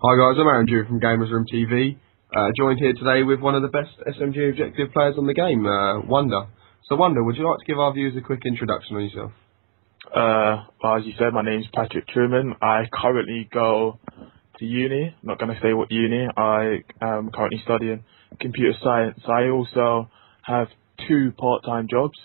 Hi guys, I'm Andrew from gamersroom TV, joined here today with one of the best SMG objective players on the game, Wonder. So Wonder, would you like to give our viewers a quick introduction on yourself? Well, as you said, my name's Patrick Truman. I currently go to uni. I'm not going to say what uni. I am currently studying computer science. I also have two part-time jobs.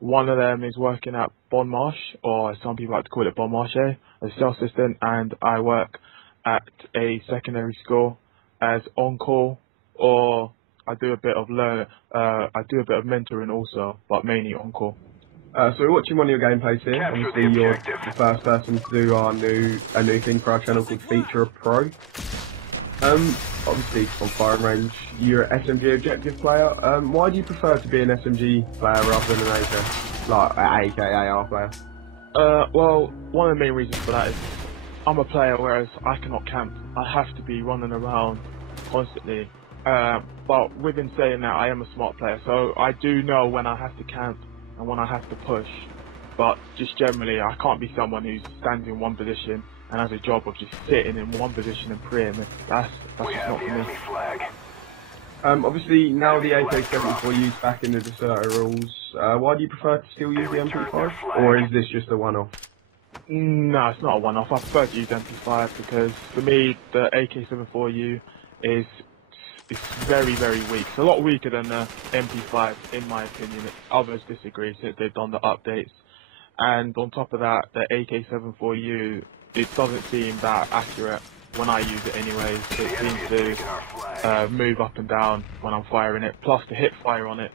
One of them is working at Bon Marche, or as some people like to call it Bon Marché, as a sales assistant, and I work at a secondary school as on-call, or I do a bit of mentoring also, but mainly on-call. So we're watching one of your gameplays here. Capture Obviously the you're objective. the first person to do a new thing for our channel called Feature a Pro. Obviously on firing range, you're an SMG objective player. Why do you prefer to be an SMG player rather than an AK, like an AKAR player? Well, one of the main reasons for that is I'm a player, whereas I cannot camp. I have to be running around constantly. But within saying that, I am a smart player, so I do know when I have to camp and when I have to push. But just generally, I can't be someone who stands in one position and has a job of just sitting in one position and praying. That's We just have not the for me. enemy flag. Obviously now the AK-74 used back in the deserter rules. Why do you prefer to still use the MP5, or is this just a one-off? No, it's not a one-off. I prefer to use MP5 because for me, the AK-74U is very, very weak. It's a lot weaker than the MP5, in my opinion. Others disagree since they've done the updates. And on top of that, the AK-74U, it doesn't seem that accurate when I use it anyways. It seems to move up and down when I'm firing it. Plus the hip fire on it.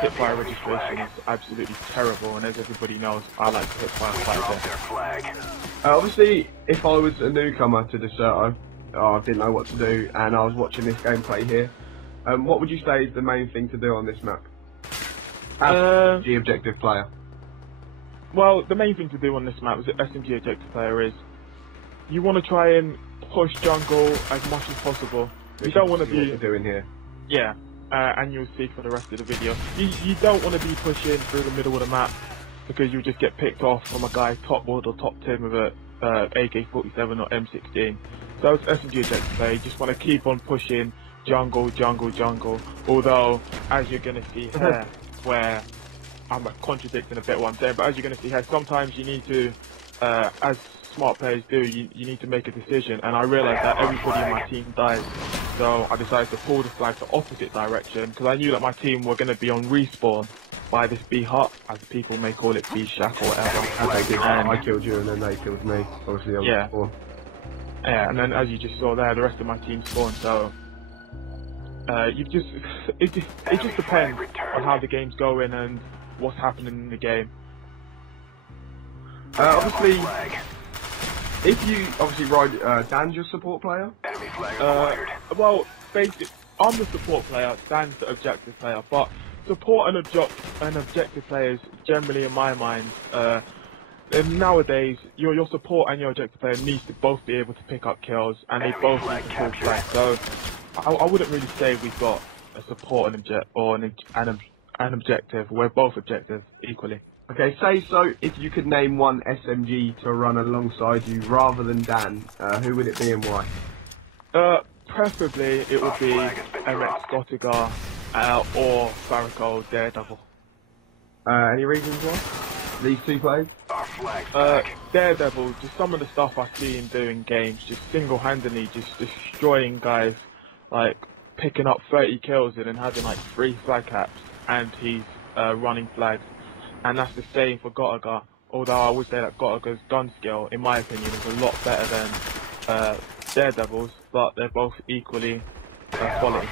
Hip fire registration is absolutely terrible, and as everybody knows, I like to hip fire quite a bit. Obviously, if I was a newcomer to Deserto, I didn't know what to do, and I was watching this gameplay here, what would you say is the main thing to do on this map? As the objective player. Well, the main thing to do on this map as an SMG objective player is you want to try and push jungle as much as possible. You don't want to be what we're doing here. Yeah, and you'll see for the rest of the video. You don't want to be pushing through the middle of the map because you'll just get picked off from a guy top wood or top 10 with a AK-47 or M16. So as SMG objective player, you just want to keep on pushing jungle, jungle, jungle. Although, as you're going to see here, where I'm contradicting a bit what I'm saying, but as you're going to see here, sometimes you need to, as smart players do, you need to make a decision, and I realised that everybody in my team died, so I decided to pull the flag the opposite direction, because I knew that my team were going to be on respawn by this B hut, as people may call it B shack or whatever. As they did, I killed you and then they killed me, obviously I was Yeah. before. Yeah, and then as you just saw there, the rest of my team spawned, so it just depends on how the game's going and what's happening in the game. Obviously, if you ride Dan's your support player. Well, basically, I'm the support player, Dan's the objective player, but support and objective players generally, in my mind, and nowadays, your support and your objective player needs to both be able to pick up kills, and they both need to pull flag. So, I wouldn't really say we've got a support and an objective. We're both objective equally. Okay, say so if you could name one SMG to run alongside you rather than Dan, who would it be and why? Preferably it would be MX Gottigar or Farrakhan Daredevil. Any reasons why? These two players? Daredevil, just some of the stuff I see him do in games, just single-handedly just destroying guys, like picking up 30 kills and then having like 3 flag caps, and he's running flags. And that's the same for Gottigar, although I would say that Gottigar's gun skill, in my opinion, is a lot better than Daredevil's, but they're both equally quality.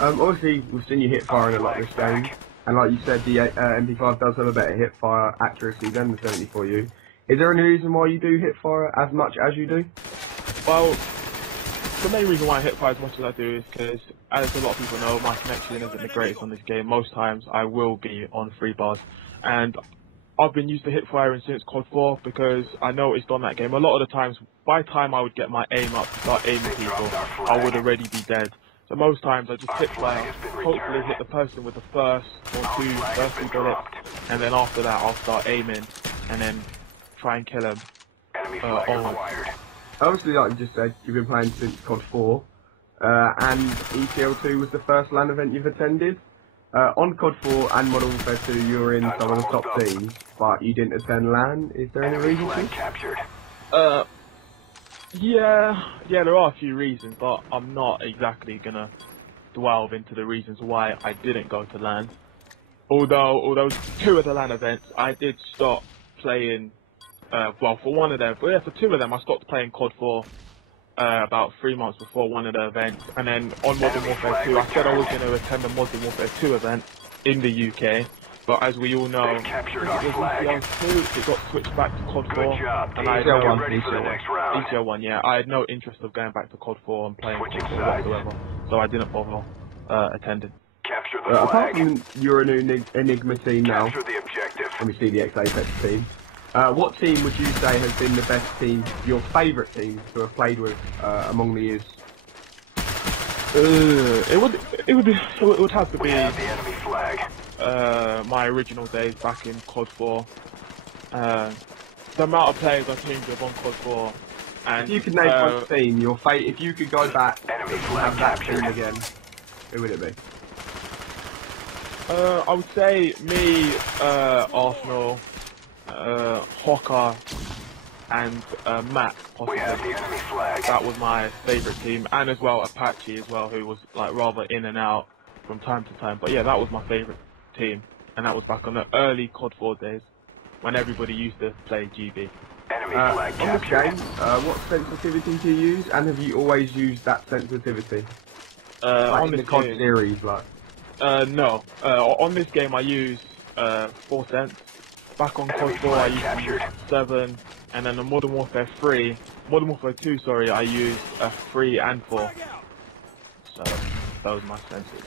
Obviously, we've seen you hit firing a lot this game, and like you said, the MP5 does have a better hip fire accuracy than the 74U. Is there any reason why you do hip fire as much as you do? Well, the main reason why I hip fire as much as I do is because, as a lot of people know, my connection isn't the greatest on this game. Most times I will be on 3 bars, and I've been used to hip firing since COD 4 because I noticed on that game a lot of the times, by the time I would get my aim up, start aiming people, I would already be dead. So most times I just hip fire, hopefully hit the person with the first two bullets, and then after that I'll start aiming and then try and kill him. Obviously, like you just said, you've been playing since COD 4, and ECL2 was the first LAN event you've attended. On COD 4 and Modern Warfare 2, you were in some of the top teams, but you didn't attend LAN. Is there any reason to? Yeah, there are a few reasons, but I'm not exactly gonna delve into the reasons why I didn't go to LAN. Although 2 of the LAN events, I did stop playing. Well, for one of them, for 2 of them, I stopped playing COD 4 about 3 months before one of the events, and then on Modern Warfare 2, I said I was going to attend the Modern Warfare 2 event in the UK, but as we all know, it was ECL2, it got switched back to COD 4, and I had ECL1, yeah, I had no interest of going back to COD 4 and playing COD 4 whatsoever, so I didn't bother attending. Apart from your new eNigma team now, let me see the X-Apex team. What team would you say has been the best team, your favourite team to have played with among the years? It would have to be my original days back in COD 4. The amount of players I teamed with on COD 4, and if you could name one team, if you could go back and have that team again, who would it be? I would say me, Arsenal, Hawker, and Matt, possibly. That was my favourite team, and as well Apache as well, who was like rather in and out from time to time. But yeah, that was my favourite team, and that was back on the early COD 4 days when everybody used to play GB. On this game, what sensitivity do you use, and have you always used that sensitivity? On the this COD game, series, like. No. On this game I use 4 cents. Back on COD 4 I used 7, and then on Modern Warfare 2, sorry, I used 3 and 4. So those are my senses.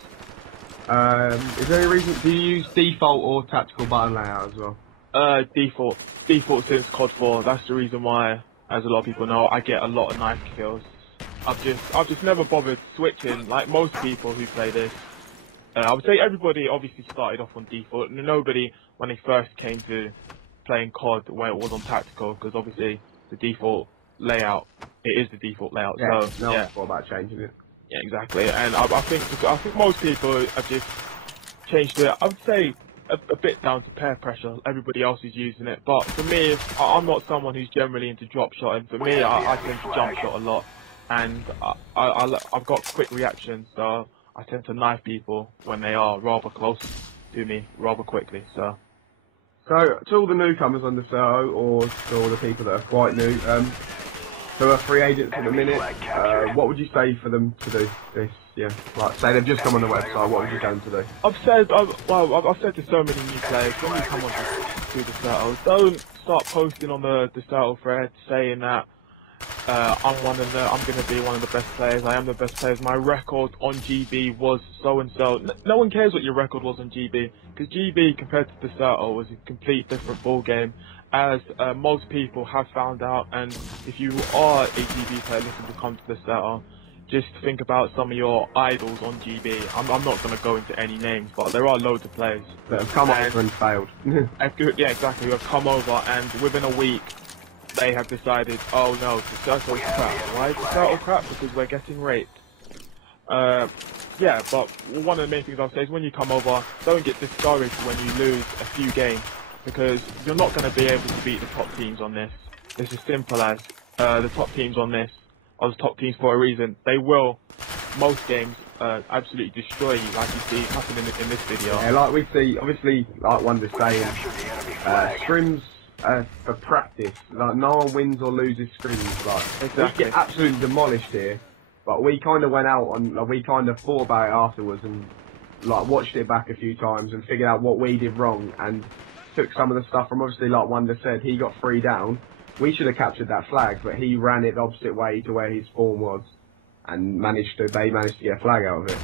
Is there any reason, do you use default or tactical button layout as well? Default since COD 4. That's the reason why, as a lot of people know, I get a lot of knife kills. I've just never bothered switching like most people who play this. I would say everybody obviously started off on default, and nobody, when they first came to playing COD, where it was on tactical, because obviously the default layout, it is the default layout. Yeah, so no one's thought about changing it. Yeah, exactly. And I think most people have just changed it. I would say a bit down to peer pressure. Everybody else is using it, but for me, I'm not someone who's generally into drop shot, and for me, I tend to jump shot a lot, and I've got quick reactions, so I tend to knife people when they are rather close to me rather quickly. So to all the newcomers on the show, or to all the people that are quite new, who are free agents at the minute, what would you say for them to do this? Yeah, like say they've just come on the website. What would you tell them to do? I've said to so many new players, when you come on to the Turtle, don't start posting on the Turtle thread saying that I'm going to be one of the best players, I am the best player, my record on GB was so and so. No one cares what your record was on GB, because GB compared to Deserto was a complete different ball game, as most people have found out. And if you are a GB player looking to come to Deserto, just think about some of your idols on GB. I'm not going to go into any names, but there are loads of players that have come over and failed. Yeah, exactly, who have come over and within a week they have decided, oh no, Deserto's crap. Why is Deserto crap? Because we're getting raped. Yeah, but one of the main things I'll say is when you come over, don't get discouraged when you lose a few games, because you're not going to be able to beat the top teams on this. It's as simple as the top teams on this are the top teams for a reason. They will, most games, absolutely destroy you, like you see happening in this video. Yeah, like we see, obviously, like Wonder's saying, scrims for practice. Like no one wins or loses scrims. Like exactly. We get absolutely demolished here. But we kind of went out on, like, we kind of thought about it afterwards and like watched it back a few times and figured out what we did wrong and took some of the stuff from, obviously, like Wonder said, he got 3 down. We should have captured that flag, but he ran it the opposite way to where his form was, and they managed to get a flag out of it.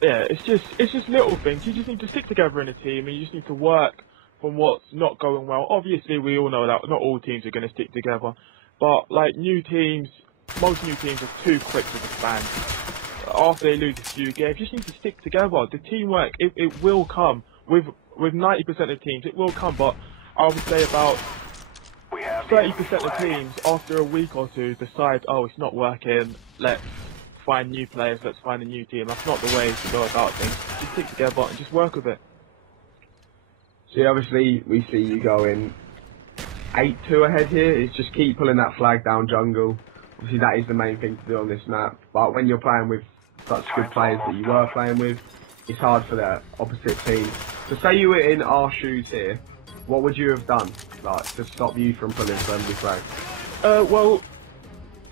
Yeah, it's just little things. You just need to stick together in a team, and you just need to work from what's not going well. Obviously, we all know that not all teams are going to stick together, but like new teams, most new teams are too quick to disband. After they lose a few games, you just need to stick together. The teamwork, it will come. With 90% of teams, it will come, but I would say about 30% of teams, after a week or two, decide, oh, it's not working, let's find new players, let's find a new team. That's not the way to go about things. Just stick together and just work with it. See, obviously, we see you going 8-2 ahead here. It's just keep pulling that flag down jungle. Obviously, that is the main thing to do on this map. But when you're playing with such good players that you were playing with, it's hard for the opposite team. So say you were in our shoes here, what would you have done, like, to stop you from pulling friendly flags? Well,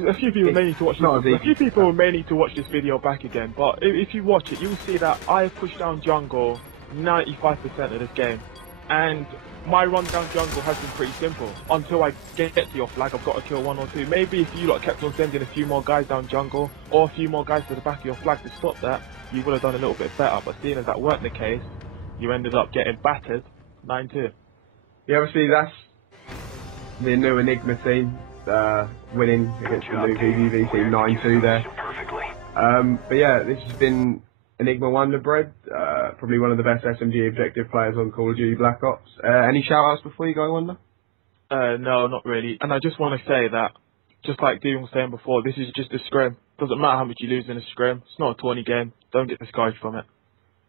a few people may need to watch this. A few people may need to watch this video back again. But if you watch it, you'll see that I have pushed down jungle 95% of this game, and my run down jungle has been pretty simple. Until I get to your flag, I've got to kill one or two. Maybe if you lot kept on sending a few more guys down jungle, or a few more guys to the back of your flag to stop that, you would have done a little bit better. But seeing as that weren't the case, you ended up getting battered 9-2. Yeah, obviously that's the new eNigma team, winning against the new VVV team 9-2 there. But yeah, this has been eNigma WonderBred, probably one of the best SMG objective players on Call of Duty Black Ops. Any shout-outs before you go, Wonder? No, not really. And I just want to say that, just like Dean was saying before, this is just a scrim. Doesn't matter how much you lose in a scrim. It's not a tourney game. Don't get discouraged from it.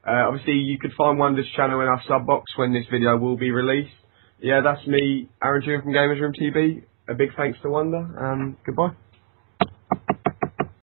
Obviously, you could find Wonder's channel in our sub box when this video will be released. Yeah, that's me, Aaron June from gamersroom TV. A big thanks to Wonder, and goodbye.